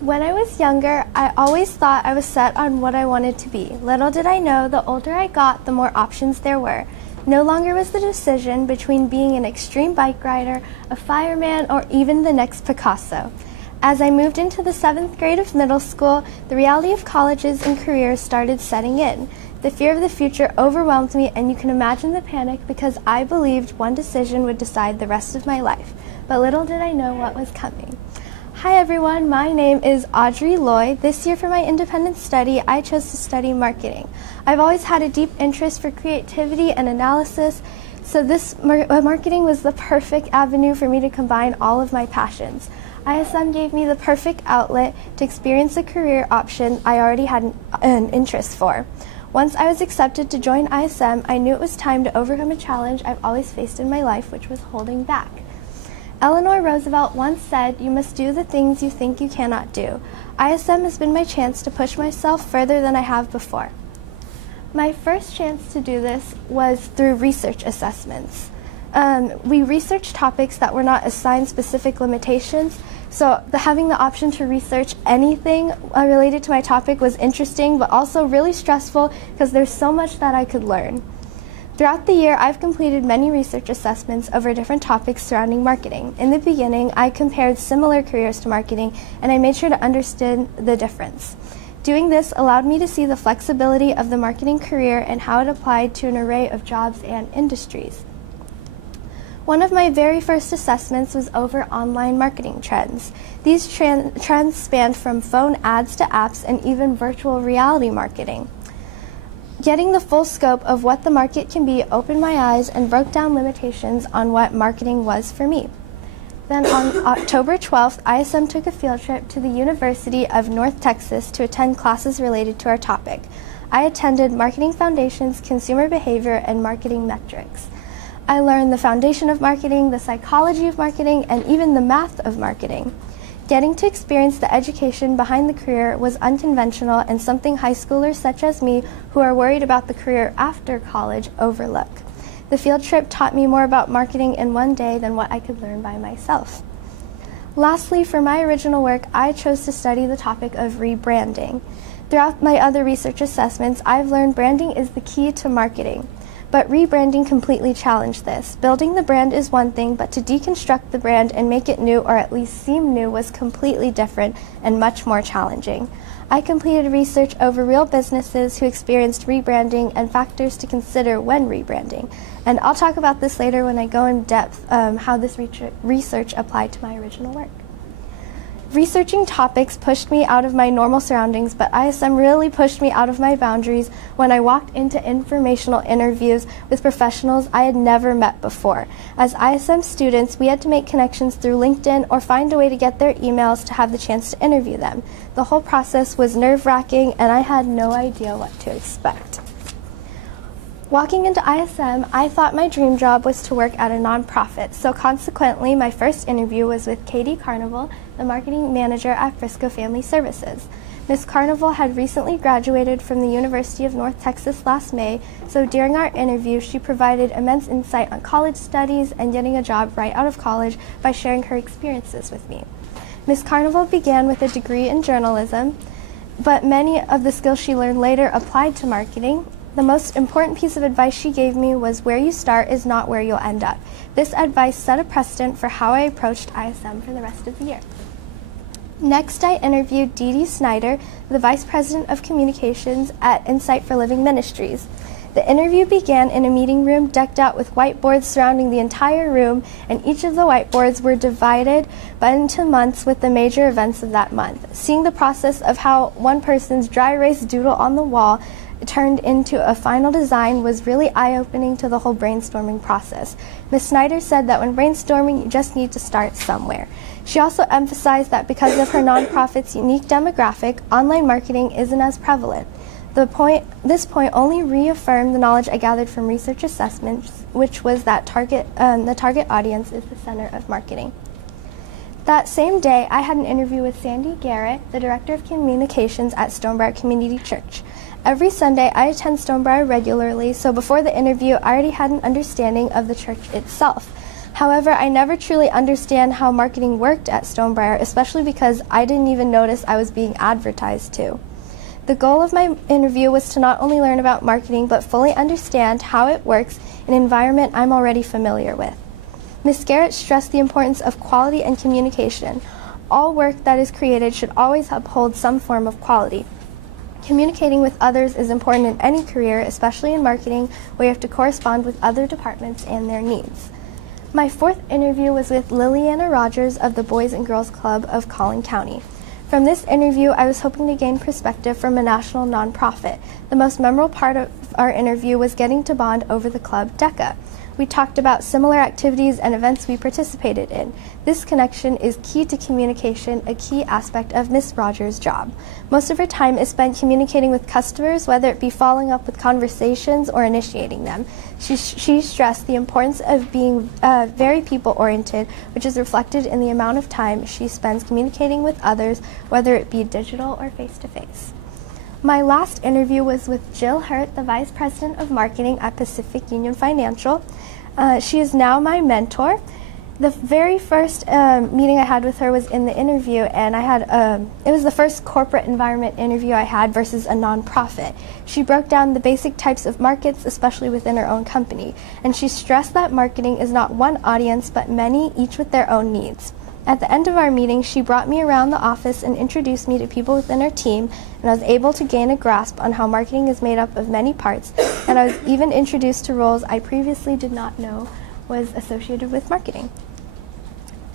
When I was younger, I always thought I was set on what I wanted to be. Little did I know, the older I got, the more options there were. No longer was the decision between being an extreme bike rider, a fireman, or even the next Picasso. As I moved into the 7th grade of middle school, the reality of colleges and careers started setting in. The fear of the future overwhelmed me, and you can imagine the panic because I believed one decision would decide the rest of my life. But little did I know what was coming. Hi everyone, my name is Audrey OW. This year for my independent study, I chose to study marketing. I've always had a deep interest for creativity and analysis, so marketing was the perfect avenue for me to combine all of my passions. ISM gave me the perfect outlet to experience a career option I already had an interest for. Once I was accepted to join ISM, I knew it was time to overcome a challenge I've always faced in my life, which was holding back. Eleanor Roosevelt once said, "You must do the things you think you cannot do." ISM has been my chance to push myself further than I have before. My first chance to do this was through research assessments. We researched topics that were not assigned specific limitations, so having the option to research anything related to my topic was interesting, but also really stressful because there's so much that I could learn. Throughout the year, I've completed many research assessments over different topics surrounding marketing. In the beginning, I compared similar careers to marketing, and I made sure to understand the difference. Doing this allowed me to see the flexibility of the marketing career and how it applied to an array of jobs and industries. One of my very first assessments was over online marketing trends. These trends spanned from phone ads to apps and even virtual reality marketing. Getting the full scope of what the market can be opened my eyes and broke down limitations on what marketing was for me. Then on October 12th, ISM took a field trip to the University of North Texas to attend classes related to our topic. I attended Marketing Foundations, Consumer Behavior, and Marketing Metrics. I learned the foundation of marketing, the psychology of marketing, and even the math of marketing. Getting to experience the education behind the career was unconventional and something high schoolers such as me who are worried about the career after college overlook. The field trip taught me more about marketing in one day than what I could learn by myself. Lastly, for my original work, I chose to study the topic of rebranding. Throughout my other research assessments, I've learned branding is the key to marketing. But rebranding completely challenged this. Building the brand is one thing, but to deconstruct the brand and make it new, or at least seem new, was completely different and much more challenging. I completed research over real businesses who experienced rebranding and factors to consider when rebranding. And I'll talk about this later when I go in depth how this research applied to my original work. Researching topics pushed me out of my normal surroundings, but ISM really pushed me out of my boundaries when I walked into informational interviews with professionals I had never met before. As ISM students, we had to make connections through LinkedIn or find a way to get their emails to have the chance to interview them. The whole process was nerve-wracking, and I had no idea what to expect. Walking into ISM, I thought my dream job was to work at a nonprofit, so consequently, my first interview was with Katie Carnival, the marketing manager at Frisco Family Services. Ms. Carnival had recently graduated from the University of North Texas last May, so during our interview, she provided immense insight on college studies and getting a job right out of college by sharing her experiences with me. Ms. Carnival began with a degree in journalism, but many of the skills she learned later applied to marketing. The most important piece of advice she gave me was where you start is not where you'll end up. This advice set a precedent for how I approached ISM for the rest of the year. Next, I interviewed Dee Dee Snyder, the Vice President of Communications at Insight for Living Ministries. The interview began in a meeting room decked out with whiteboards surrounding the entire room, and each of the whiteboards were divided into months with the major events of that month. Seeing the process of how one person's dry erase doodle on the wall turned into a final design was really eye-opening to the whole brainstorming process. Ms. Snyder said that when brainstorming, you just need to start somewhere. She also emphasized that because of her nonprofit's unique demographic, online marketing isn't as prevalent. This point only reaffirmed the knowledge I gathered from research assessments, which was that the target audience is the center of marketing. That same day, I had an interview with Sandy Garrett, the Director of Communications at Stonebriar Community Church. Every Sunday, I attend Stonebriar regularly, so before the interview, I already had an understanding of the church itself. However, I never truly understand how marketing worked at Stonebriar, especially because I didn't even notice I was being advertised to. The goal of my interview was to not only learn about marketing, but fully understand how it works in an environment I'm already familiar with. Ms. Garrett stressed the importance of quality and communication. All work that is created should always uphold some form of quality. Communicating with others is important in any career, especially in marketing, where you have to correspond with other departments and their needs. My fourth interview was with Liliana Rogers of the Boys and Girls Club of Collin County. From this interview, I was hoping to gain perspective from a national nonprofit. The most memorable part of our interview was getting to bond over the club DECA. We talked about similar activities and events we participated in. This connection is key to communication, a key aspect of Ms. Rogers' job. Most of her time is spent communicating with customers, whether it be following up with conversations or initiating them. She stressed the importance of being very people-oriented, which is reflected in the amount of time she spends communicating with others, whether it be digital or face-to-face. My last interview was with Jill Hurt, the Vice President of Marketing at Pacific Union Financial. She is now my mentor. The very first meeting I had with her was in the interview, and it was the first corporate environment interview I had versus a nonprofit. She broke down the basic types of markets, especially within her own company, and she stressed that marketing is not one audience, but many, each with their own needs. At the end of our meeting, she brought me around the office and introduced me to people within her team, and I was able to gain a grasp on how marketing is made up of many parts, and I was even introduced to roles I previously did not know was associated with marketing.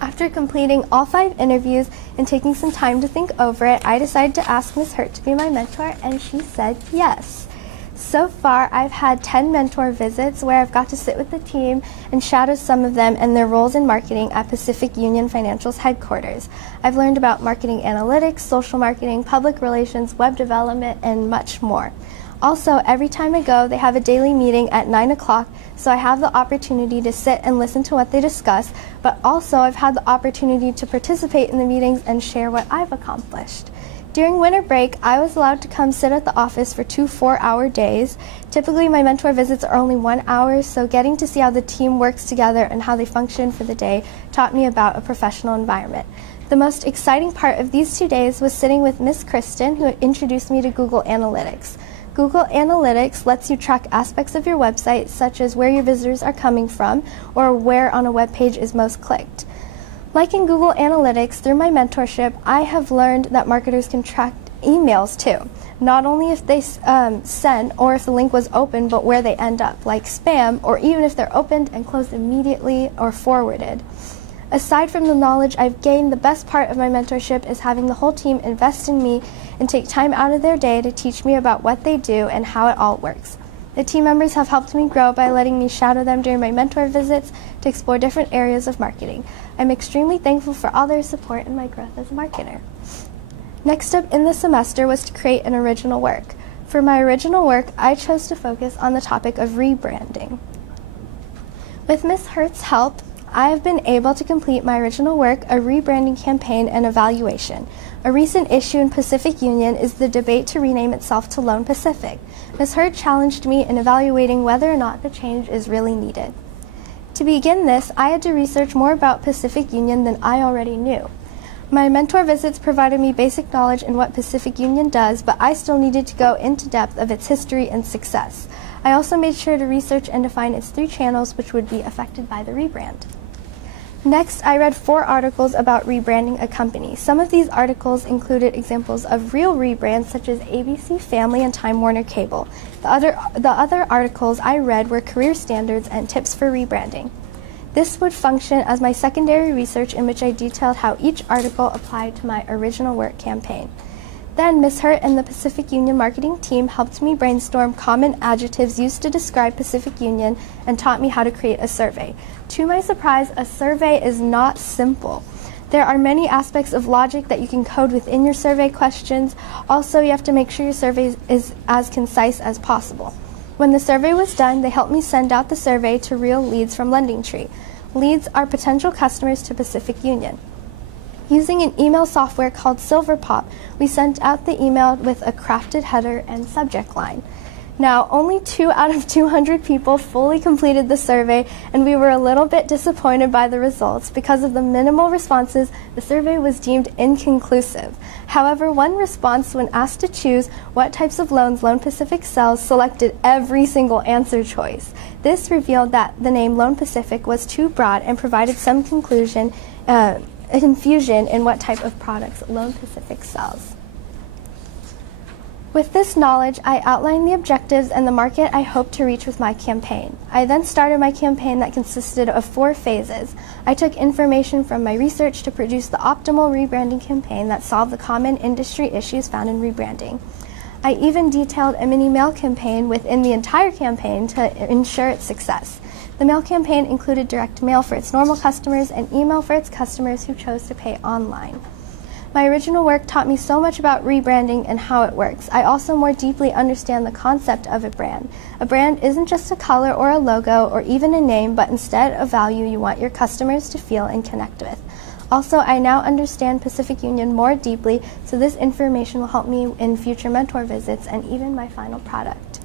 After completing all 5 interviews and taking some time to think over it, I decided to ask Ms. Hurt to be my mentor, and she said yes. So far, I've had 10 mentor visits where I've got to sit with the team and shadow some of them and their roles in marketing at Pacific Union Financial's headquarters. I've learned about marketing analytics, social marketing, public relations, web development, and much more. Also, every time I go, they have a daily meeting at 9 o'clock, so I have the opportunity to sit and listen to what they discuss, but also I've had the opportunity to participate in the meetings and share what I've accomplished. During winter break, I was allowed to come sit at the office for 2 4-hour days. Typically, my mentor visits are only 1 hour, so getting to see how the team works together and how they function for the day taught me about a professional environment. The most exciting part of these 2 days was sitting with Miss Kristen, who introduced me to Google Analytics. Google Analytics lets you track aspects of your website, such as where your visitors are coming from or where on a web page is most clicked. Like in Google Analytics, through my mentorship, I have learned that marketers can track emails too. Not only if they sent or if the link was open, but where they end up, like spam, or even if they're opened and closed immediately or forwarded. Aside from the knowledge I've gained, the best part of my mentorship is having the whole team invest in me and take time out of their day to teach me about what they do and how it all works. The team members have helped me grow by letting me shadow them during my mentor visits to explore different areas of marketing. I'm extremely thankful for all their support in my growth as a marketer. Next up in the semester was to create an original work. For my original work, I chose to focus on the topic of rebranding. With Ms. Hurt's help, I have been able to complete my original work, a rebranding campaign and evaluation. A recent issue in Pacific Union is the debate to rename itself to Lone Pacific. Ms. Hurt challenged me in evaluating whether or not the change is really needed. To begin this, I had to research more about Pacific Union than I already knew. My mentor visits provided me basic knowledge in what Pacific Union does, but I still needed to go into depth of its history and success. I also made sure to research and define its 3 channels which would be affected by the rebrand. Next, I read 4 articles about rebranding a company. Some of these articles included examples of real rebrands such as ABC Family and Time Warner Cable. The other articles I read were career standards and tips for rebranding. This would function as my secondary research in which I detailed how each article applied to my original work campaign. Then Ms. Hurt and the Pacific Union marketing team helped me brainstorm common adjectives used to describe Pacific Union and taught me how to create a survey. To my surprise, a survey is not simple. There are many aspects of logic that you can code within your survey questions. Also, you have to make sure your survey is as concise as possible. When the survey was done, they helped me send out the survey to real leads from LendingTree. Leads are potential customers to Pacific Union. Using an email software called Silverpop, we sent out the email with a crafted header and subject line. Now, only 2 out of 200 people fully completed the survey, and we were a little bit disappointed by the results. Because of the minimal responses, the survey was deemed inconclusive. However, one response when asked to choose what types of loans Loan Pacific sells selected every single answer choice. This revealed that the name Loan Pacific was too broad and provided some confusion in what type of products Loan Pacific sells. With this knowledge, I outlined the objectives and the market I hoped to reach with my campaign. I then started my campaign that consisted of 4 phases. I took information from my research to produce the optimal rebranding campaign that solved the common industry issues found in rebranding. I even detailed a mini mail campaign within the entire campaign to ensure its success. The mail campaign included direct mail for its normal customers and email for its customers who chose to pay online. My original work taught me so much about rebranding and how it works. I also more deeply understand the concept of a brand. A brand isn't just a color or a logo or even a name, but instead a value you want your customers to feel and connect with. Also, I now understand Pacific Union more deeply, so this information will help me in future mentor visits and even my final product.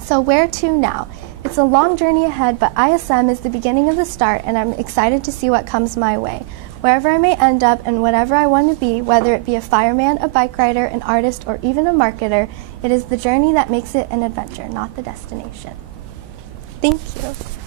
So where to now? It's a long journey ahead, but ISM is the beginning of the start, and I'm excited to see what comes my way. Wherever I may end up and whatever I want to be, whether it be a fireman, a bike rider, an artist, or even a marketer, it is the journey that makes it an adventure, not the destination. Thank you.